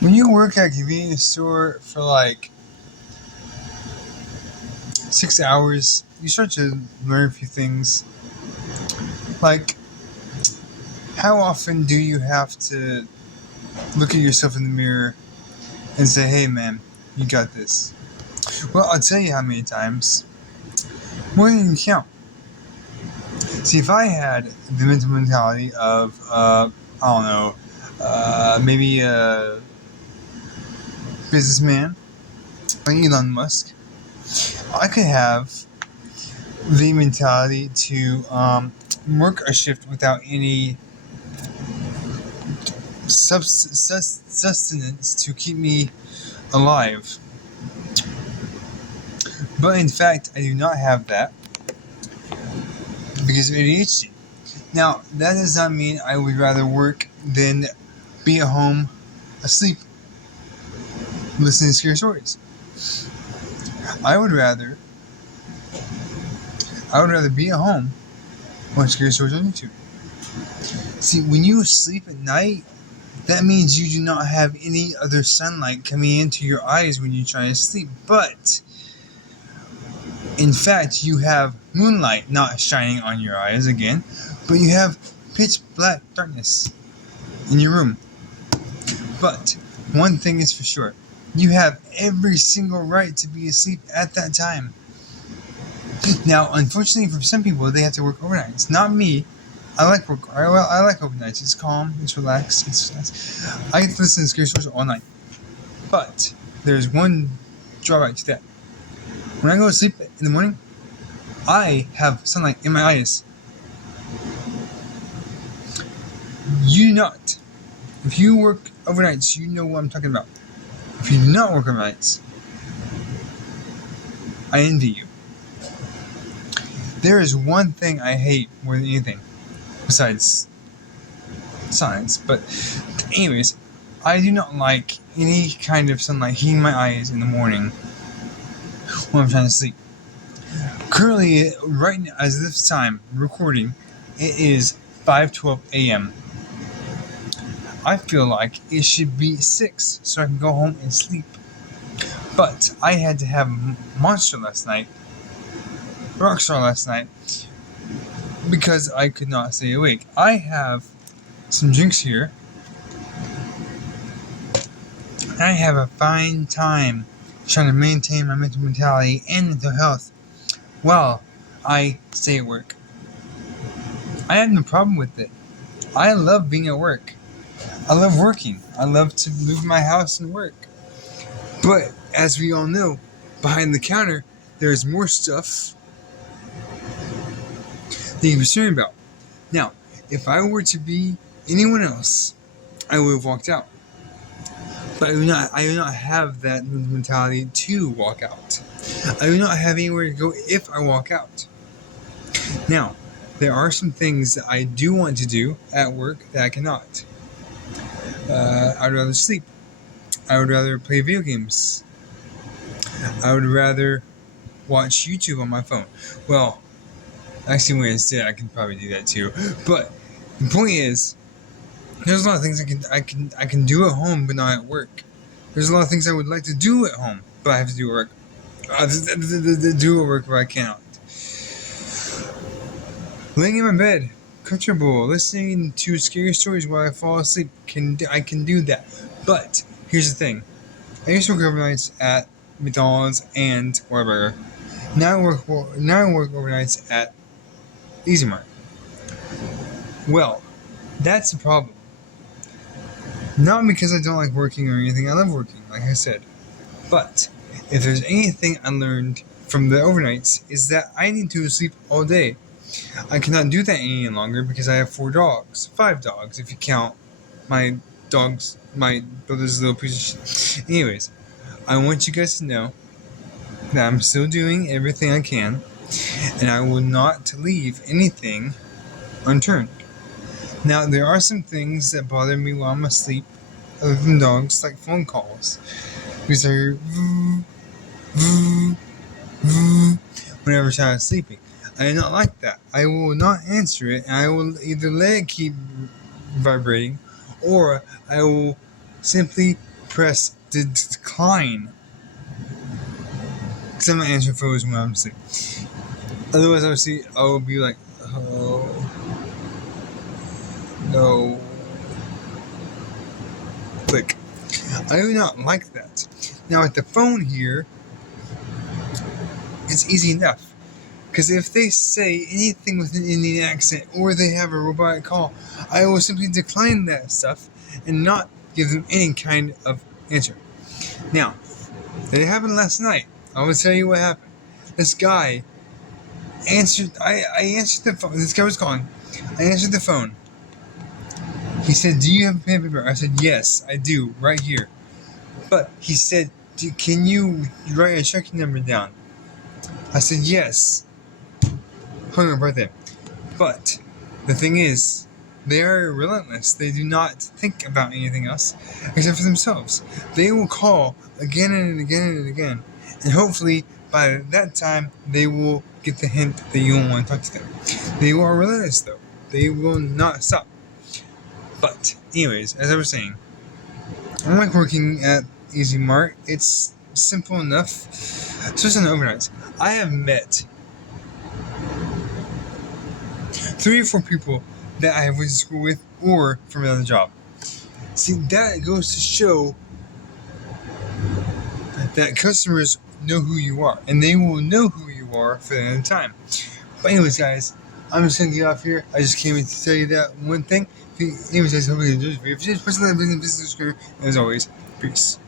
When you work at a convenience store for like 6 hours, you start to learn a few things. Like, how often do you have to look at yourself in the mirror and say, hey man, you got this? Well, I'll tell you how many times. More than you can count. See, if I had the mental mentality of, I don't know, maybe a businessman like Elon Musk, I could have the mentality to work a shift without any sustenance to keep me alive. But in fact, I do not have that because of ADHD. Now, that does not mean I would rather work than be at home asleep listening to scary stories. I would rather be at home watching scary stories on YouTube. See, when you sleep at night, that means you do not have any other sunlight coming into your eyes when you try to sleep. But in fact, you have moonlight not shining on your eyes again, but you have pitch black darkness in your room. But one thing is for sure, you have every single right to be asleep at that time. Now, unfortunately for some people, they have to work overnights. Not me. I like overnights. It's calm, it's relaxed, it's nice. I get to listen to scary stories all night. But there's one drawback to that. When I go to sleep in the morning, I have sunlight in my eyes. You do not. If you work overnights, you know what I'm talking about. If you do not work overnights, I envy you. There is one thing I hate more than anything, besides science. But anyways, I do not like any kind of sunlight hitting my eyes in the morning when I'm trying to sleep. Currently, right now, as of this time, recording, it is 5:12 a.m. I feel like it should be 6 so I can go home and sleep. But I had to have Rockstar last night, because I could not stay awake. I have some drinks here. I have a fine time trying to maintain my mental mentality and mental health while I stay at work. I have no problem with it. I love being at work. I love working. I love to leave my house and work. But as we all know, behind the counter, there's more stuff that you're concerned about. Now, if I were to be anyone else, I would have walked out. But I do not have that mentality to walk out. I do not have anywhere to go if I walk out. Now, there are some things that I do want to do at work that I cannot. I'd rather sleep. I would rather play video games. I would rather watch YouTube on my phone. Well, actually, when it's dead, I can probably do that too. But the point is, there's a lot of things I can do at home, but not at work. There's a lot of things I would like to do at home, but I have to do at work. Do at work, but I cannot. Laying in my bed, comfortable, listening to scary stories while I fall asleep. I can do that. But here's the thing: I used to work overnights at McDonald's and Whataburger. Now I work overnights at Easy Mart. Well, that's the problem. Not because I don't like working or anything. I love working, like I said. But if there's anything I learned from the overnights, is that I need to sleep all day. I cannot do that any longer because I have 5 dogs if you count my brother's little piece of shit. Anyways, I want you guys to know that I'm still doing everything I can, and I will not leave anything unturned. Now, there are some things that bother me while I'm asleep, other than dogs, like phone calls. Because I hear whenever I'm sleeping. I do not like that. I will not answer it, and I will either let it keep vibrating, or I will simply press decline. Because I'm not answering photos when I'm asleep. Otherwise, obviously, I will be like, oh, no. Click. I do not like that. Now, with the phone here, it's easy enough. Because if they say anything with an Indian accent or they have a robotic call, I will simply decline that stuff and not give them any kind of answer. Now, that happened last night. I will tell you what happened. This guy answered. I answered the phone. This guy was calling. I answered the phone. He said, "Do you have a pen and paper?" I said, "Yes, I do, right here." But he said, "Can you write a checking number down?" I said, "Yes." Hung up right there. But the thing is, they are relentless. They do not think about anything else except for themselves. They will call again and again and again. And hopefully, by that time, they will get the hint that you don't want to talk to them. They are relentless, though. They will not stop. But, anyways, as I was saying, I like working at Easy Mart. It's simple enough. It's just an overnight. I have met 3 or 4 people that I went to school with or from another job. See, that goes to show that customers know who you are, and they will know who you are for the end of time. But anyways, guys, I'm just going to get off here. I just came in to tell you that one thing. Anyways, guys, hope you enjoyed this video. If you did, please let me know in the business career. And as always, peace.